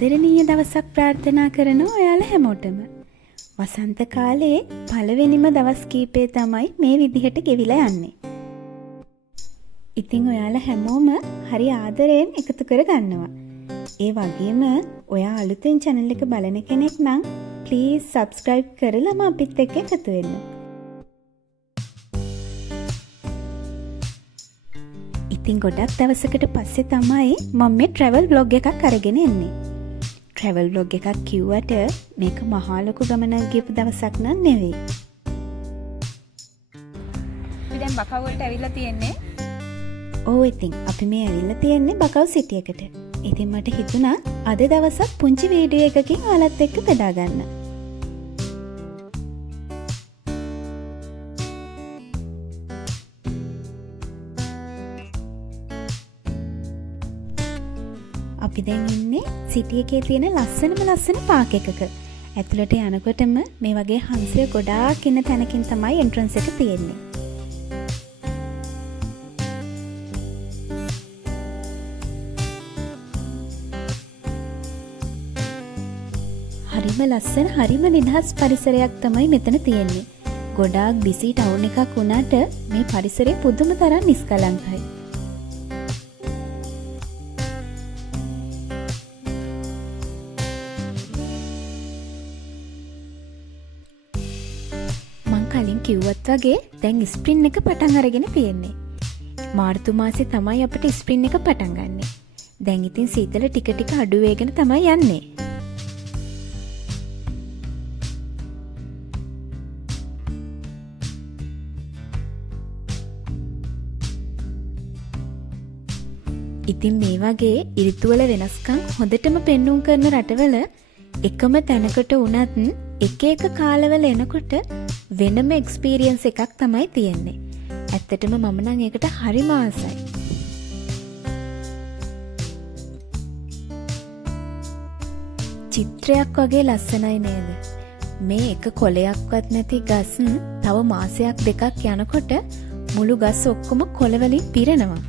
ආදරණීය දවසක් ප්‍රාර්ථනා කරනවා ඔයාලා හැමෝටම. වසන්ත කාලයේ පළවෙනිම දවස් කීපය තමයි මේ විදිහට ගෙවිලා යන්නේ. ඉතින් ඔයාලා හැමෝම හරි ආදරයෙන් එකතු කර ගන්නවා. ඒ වගේම ඔයා අලුතෙන් channel එක බලන කෙනෙක් නම් please subscribe කරලාම අපිත් එක්ක එකතු වෙන්න. ඉතින් ගොඩක් දවසකට පස්සේ තමයි මම මේ travel vlog එකක් අරගෙන එන්නේ. travel vlog එකක් කිව්වට මේක මහා ලොකු ගමනක් ගියපු දවසක් නන් නෙවෙයි. අපි දැන් බකව් වලට ඇවිල්ලා තියෙන්නේ. ඔව් ඉතින් අපි මේ ඇවිල්ලා තියෙන්නේ බකව් සිටි එකට. ඉතින් මට හිතුණා අද දවසක් පුංචි වීඩියෝ එකකින් ඔයාලත් එක්ක බෙදා ගන්න. අපි දැන් ඉන්නේ සිටි එකේ තියෙන ලස්සන පාක් එකක. ඇතුළට යනකොටම මේ වගේ හංසය ගොඩාක් ඉන්න තැනකින් තමයි එන්ට්‍රන්ස් එක තියෙන්නේ. හරිම ලස්සන හරිම නිදහස් පරිසරයක් තමයි මෙතන තියෙන්නේ. ගොඩාක් බිසි ටවුන් එකක් වුණාට මේ පරිසරය පුදුම තරම් නිස්කලංකයි. කලින් කිව්වත් වගේ දැන් ස්ප්‍රින් එක පටන් අරගෙන තියෙන්නේ. මාර්තු මාසේ තමයි අපිට ස්ප්‍රින් එක පටන් ගන්නෙ. දැන් ඉතින් සීතල ටික ටික අඩු වෙගෙන තමයි යන්නේ. ඉතින් මේ වගේ ඍතුවල වෙනස්කම් හොඳටම පෙන්눔 කරන රටවල එකම තැනකට වුණත් එක එක කාලවල එනකොට වෙනම එක්ස්පීරියන්ස් එකක් තමයි තියෙන්නේ. ඇත්තටම මම නම් ඒකට හරිම ආසයි. චිත්‍රයක් වගේ ලස්සනයි නේද? මේ එක කොළයක්වත් නැති ගස් තව මාසයක් දෙකක් යනකොට මුළු ගස් ඔක්කොම කොළ වලින් පිරෙනවා.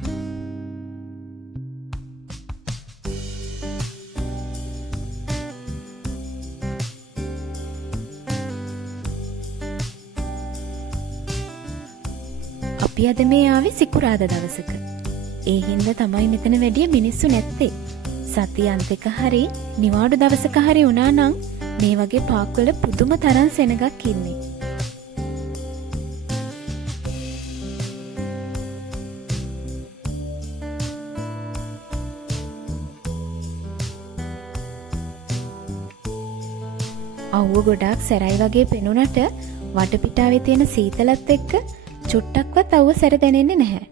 අපි අද මේ ආවේ සිකුරාදා දවසක. ඒ හින්දා තමයි මෙතන වැඩි මිනිස්සු නැත්තේ. සතිය අන්තික හරි නිවාඩු දවසක හරි වුණා නම් මේ වගේ පාක් වල පුදුම තරම් සෙනගක් ඉන්නේ. අවුව ගොඩාක් සැරයි වගේ පෙනුනට වටපිටාවේ තියෙන සීතලත් එක්ක චුට්ටක්වත් අවුව සැර දැනෙන්නේ නැහැ.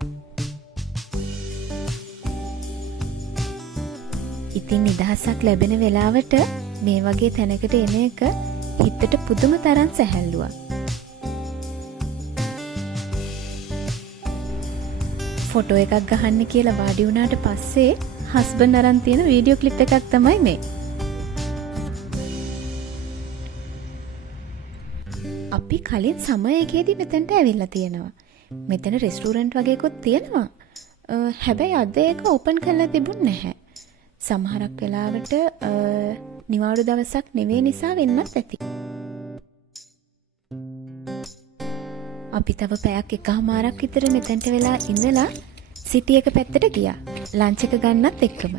ඉතින් නිදහසක් ලැබෙන වෙලාවට මේ වගේ තැනකට එන එක හිතට පුදුම තරම් සැහැල්ලුවක්. ෆොටෝ එකක් ගහන්න කියලා වාඩි වුණාට පස්සේ හස්බන්ඩ් අරන් තියෙන වීඩියෝ ක්ලිප් එකක් තමයි මේ. අපි කලින් සමයකේදී මෙතනට ඇවිල්ලා තියෙනවා. මෙතන රෙස්ටුරන්ට් වගේකුත් තියෙනවා. හැබැයි අද ඒක ඕපන් කරලා තිබුණ නැහැ. සමහරක් වෙලාවට නිවාඩු දවසක් නෙවෙයි නිසා වෙන්නත් ඇති. අපි තව පැයක් එකමාරක් විතර මෙතනට වෙලා ඉඳලා සිටි එක පැත්තට ගියා. ලන්ච් එක ගන්නත් එක්කම.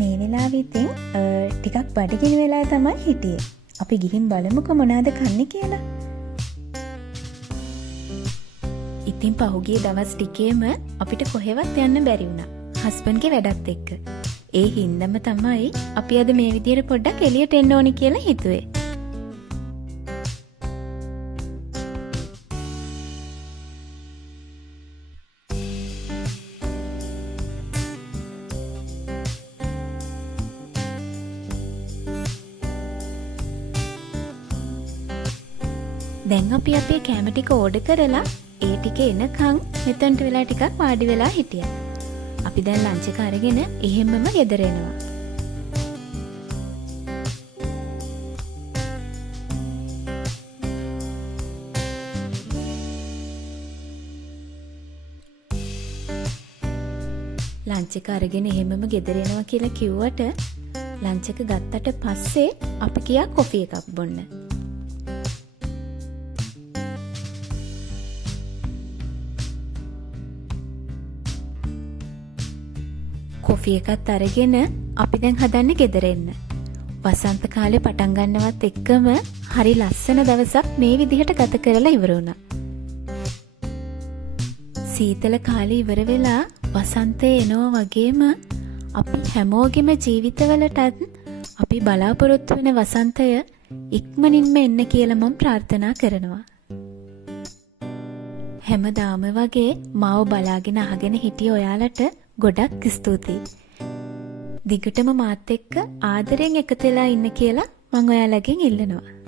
මේ වෙලාවෙ ඉතින් ටිකක් බඩගිනි වෙලා තමයි හිටියේ. අපි ගිහින් බලමුකෝ මොනවද කන්නේ කියලා. ඉතින් පහුගිය දවස් ටිකේම අපිට කොහෙවත් යන්න බැරි වුණා. හස්බන්ඩ්ගේ වැඩත් එක්ක. ඒ හින්දාම තමයි අපි අද මේ විදියට පොඩ්ඩක් එළියට එන්න ඕනි කියලා හිතුවේ. දැන් අපි අපේ කැම ටික ඕඩර් කරලා ඒ ටික එනකන් මෙතනට වෙලා ටිකක් වාඩි වෙලා හිටියා. අපි දැන් ලන්ච් එක අරගෙන එහෙම්මම ගෙදර එනවා. ලන්ච් එක අරගෙන එහෙමම ගෙදර එනවා කියලා කිව්වට ලන්ච් එක ගත්තට පස්සේ අපි කියා කොෆි එකක් බොන්න. කොෆි එකත් අරගෙන අපි දැන් හදන්නේ ගෙදර එන්න. වසන්ත කාලේ පටන් ගන්නවත් එක්කම හරි ලස්සන දවසක් මේ විදිහට ගත කරලා ඉවර වුණා. සීතල කාලේ ඉවර වෙලා වසන්තය එනවා වගේම අපි හැමෝගෙම ජීවිතවලටත් අපි බලාපොරොත්තු වෙන වසන්තය ඉක්මනින්ම එන්න කියලා මම ප්‍රාර්ථනා කරනවා. හැමදාම වගේ මාව බලාගෙන අහගෙන හිටිය ඔයාලට ගොඩක් ස්තුතියි. දිගටම මාත් එක්ක ආදරෙන් එකතු වෙලා ඉන්න කියලා මම ඔයාලගෙන් ඉල්ලනවා.